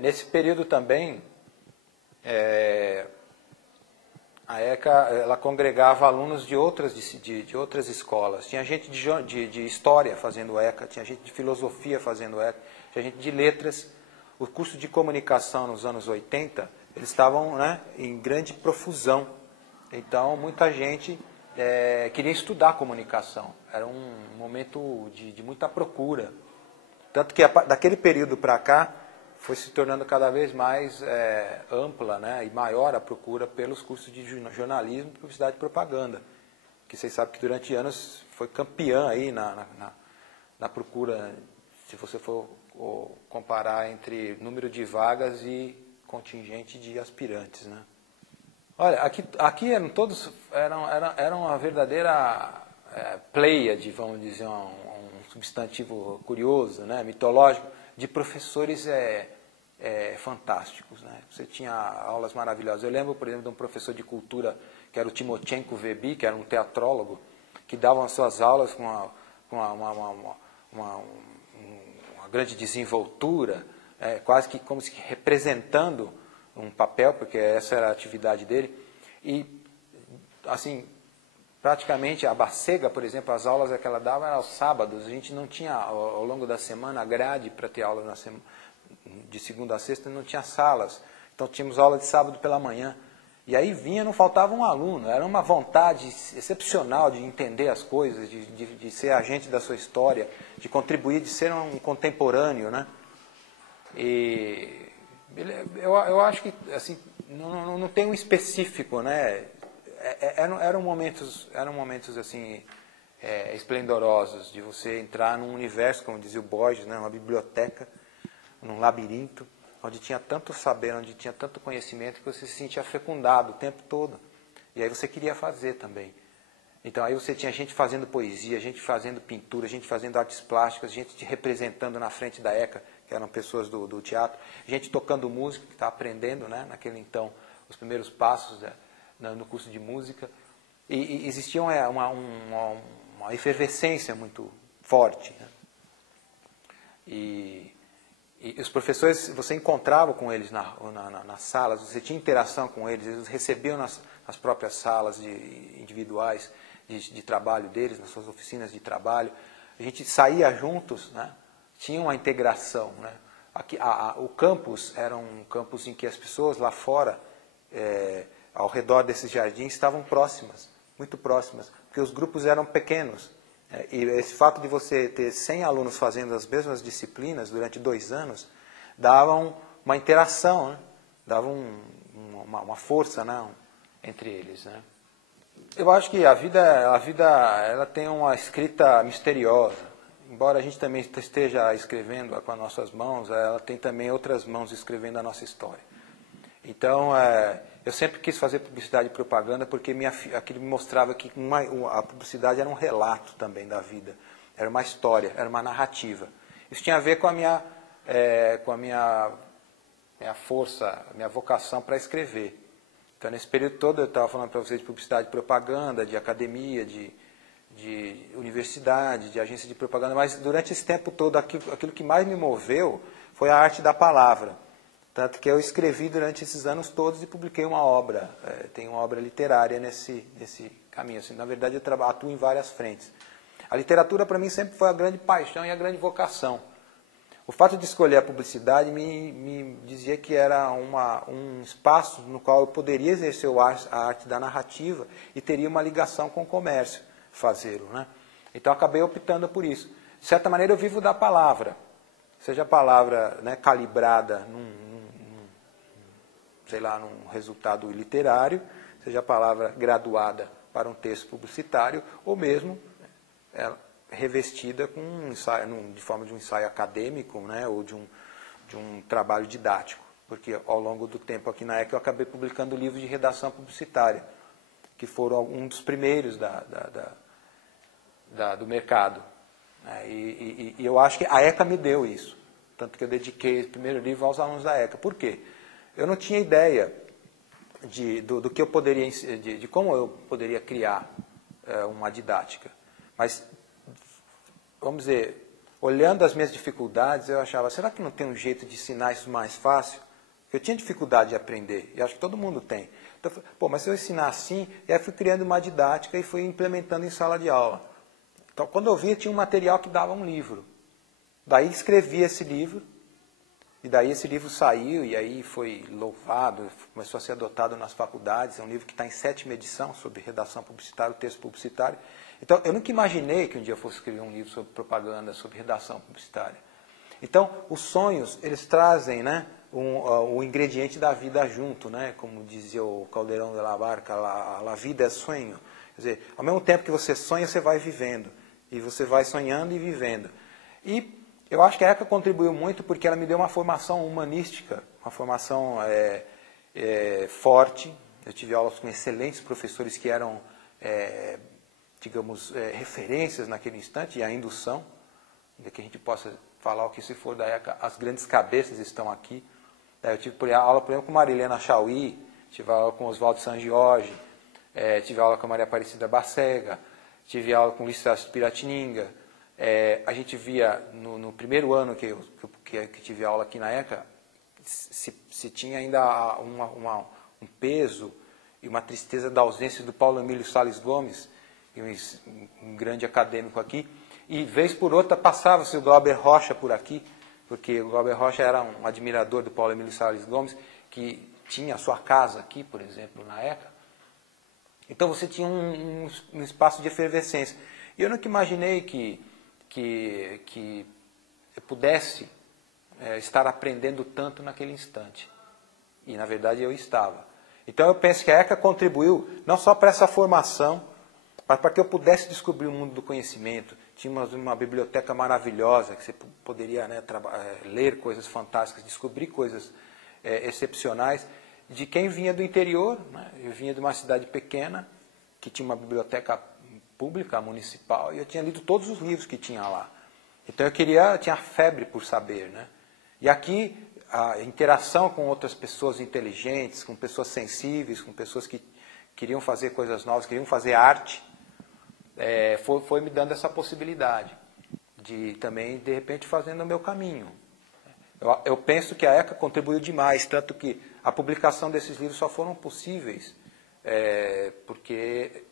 Nesse período também, a ECA ela congregava alunos de outras escolas. Tinha gente de história fazendo ECA, tinha gente de filosofia fazendo ECA, tinha gente de letras. O curso de comunicação nos anos 80, eles estavam, né, em grande profusão. Então, muita gente queria estudar comunicação. Era um momento de muita procura. Tanto que daquele período para cá, foi se tornando cada vez mais ampla, né, e maior a procura pelos cursos de jornalismo, publicidade e propaganda. Que vocês sabem que durante anos foi campeã aí na procura, se você for comparar entre número de vagas e contingente de aspirantes, né? Olha, aqui eram uma verdadeira pleiade, vamos dizer, um substantivo curioso, né, mitológico, de professores fantásticos, né? Você tinha aulas maravilhosas. Eu lembro, por exemplo, de um professor de cultura, que era o Timochenko Vebi, que era um teatrólogo, que dava as suas aulas com uma grande desenvoltura, quase que como se representando um papel, porque essa era a atividade dele. E, assim, praticamente a Bacega, por exemplo, as aulas que ela dava eram aos sábados. A gente não tinha, ao longo da semana, a grade para ter aula de segunda a sexta, não tinha salas. Então tínhamos aula de sábado pela manhã. E aí não faltava um aluno. Era uma vontade excepcional de entender as coisas, de ser agente da sua história, de contribuir, de ser um contemporâneo, né? E eu acho que assim, não tem um específico, né? Eram momentos assim, esplendorosos de você entrar num universo, como dizia o Borges, né? Uma biblioteca, num labirinto, onde tinha tanto saber, onde tinha tanto conhecimento, que você se sentia fecundado o tempo todo. E aí você queria fazer também. Então aí você tinha gente fazendo poesia, gente fazendo pintura, gente fazendo artes plásticas, gente te representando na frente da ECA, que eram pessoas do teatro, gente tocando música, que está aprendendo, né, naquele então, os primeiros passos no curso de música. E existia uma efervescência muito forte, né? E os professores, você encontrava com eles nas salas, você tinha interação com eles, eles recebiam nas próprias salas individuais de trabalho deles, nas suas oficinas de trabalho. A gente saía juntos, né? Tinha uma integração, né? O campus era um campus em que as pessoas lá fora, ao redor desses jardins, estavam próximas, muito próximas, porque os grupos eram pequenos. E esse fato de você ter 100 alunos fazendo as mesmas disciplinas durante 2 anos, dava uma interação, né? Dava uma força, né, entre eles, né? Eu acho que a vida ela tem uma escrita misteriosa. Embora a gente também esteja escrevendo com as nossas mãos, ela tem também outras mãos escrevendo a nossa história. Então, eu sempre quis fazer publicidade e propaganda porque aquilo me mostrava que a publicidade era um relato também da vida. Era uma história, era uma narrativa. Isso tinha a ver com a minha força, minha vocação para escrever. Então, nesse período todo, eu estava falando para vocês de publicidade e propaganda, de academia, de universidade, de agência de propaganda, mas durante esse tempo todo, aquilo que mais me moveu foi a arte da palavra. Tanto que eu escrevi durante esses anos todos e publiquei uma obra. Tenho uma obra literária nesse caminho. Assim, na verdade, eu atuo em várias frentes. A literatura, para mim, sempre foi a grande paixão e a grande vocação. O fato de escolher a publicidade me dizia que era um espaço no qual eu poderia exercer a arte da narrativa e teria uma ligação com o comércio, fazê-lo, né? Então, acabei optando por isso. De certa maneira, eu vivo da palavra. Seja a palavra, né, calibrada num resultado literário, seja a palavra graduada para um texto publicitário, ou mesmo revestida com um ensaio, de forma de um ensaio acadêmico, né, ou de um trabalho didático. Porque ao longo do tempo aqui na ECA eu acabei publicando livros de redação publicitária, que foram um dos primeiros do mercado. E eu acho que a ECA me deu isso. Tanto que eu dediquei o primeiro livro aos alunos da ECA. Por quê? Eu não tinha ideia do que eu poderia, de como eu poderia criar uma didática. Mas, vamos dizer, olhando as minhas dificuldades, eu achava, será que não tem um jeito de ensinar isso mais fácil? Eu tinha dificuldade de aprender, e acho que todo mundo tem. Então, eu falei, pô, mas se eu ensinar assim, e aí fui criando uma didática e fui implementando em sala de aula. Então, quando eu via, tinha um material que dava um livro. Daí escrevi esse livro, e daí esse livro saiu, e aí foi louvado, começou a ser adotado nas faculdades. É um livro que está em 7ª edição, sobre redação publicitária, texto publicitário. Então, eu nunca imaginei que um dia eu fosse escrever um livro sobre propaganda, sobre redação publicitária. Então, os sonhos, eles trazem, né, o ingrediente da vida junto, né, como dizia o Calderón de la Barca, a vida é sonho. Quer dizer, ao mesmo tempo que você sonha, você vai vivendo. E você vai sonhando e vivendo. E eu acho que a ECA contribuiu muito porque ela me deu uma formação humanística, uma formação forte. Eu tive aulas com excelentes professores que eram, digamos, referências naquele instante, e ainda o são. Ainda que a gente possa falar o que se for da ECA, as grandes cabeças estão aqui. Eu tive aula, por exemplo, com Marilena Chauí, tive aula com Oswaldo San Giorgi, tive aula com a Maria Aparecida Bacega, tive aula com Luiz Sérgio Piratininga. A gente via, no primeiro ano que tive aula aqui na ECA, se tinha ainda um peso e uma tristeza da ausência do Paulo Emílio Salles Gomes, um grande acadêmico aqui, e vez por outra passava-se o Glauber Rocha por aqui, porque o Glauber Rocha era um admirador do Paulo Emílio Salles Gomes, que tinha a sua casa aqui, por exemplo, na ECA. Então você tinha um espaço de efervescência. E eu nunca imaginei que eu pudesse estar aprendendo tanto naquele instante. E, na verdade, eu estava. Então, eu penso que a ECA contribuiu não só para essa formação, mas para que eu pudesse descobrir o mundo do conhecimento. Tinha uma biblioteca maravilhosa, que você poderia, né, ler coisas fantásticas, descobrir coisas excepcionais, de quem vinha do interior. Né? Eu vinha de uma cidade pequena, que tinha uma biblioteca pública, municipal, e eu tinha lido todos os livros que tinha lá. Então eu tinha febre por saber, né? E aqui a interação com outras pessoas inteligentes, com pessoas sensíveis, com pessoas que queriam fazer coisas novas, queriam fazer arte, foi me dando essa possibilidade de também, de repente, fazendo o meu caminho. Eu penso que a ECA contribuiu demais, tanto que a publicação desses livros só foram possíveis porque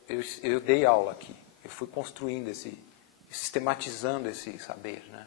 eu dei aula aqui. Eu fui construindo sistematizando esse saber, né?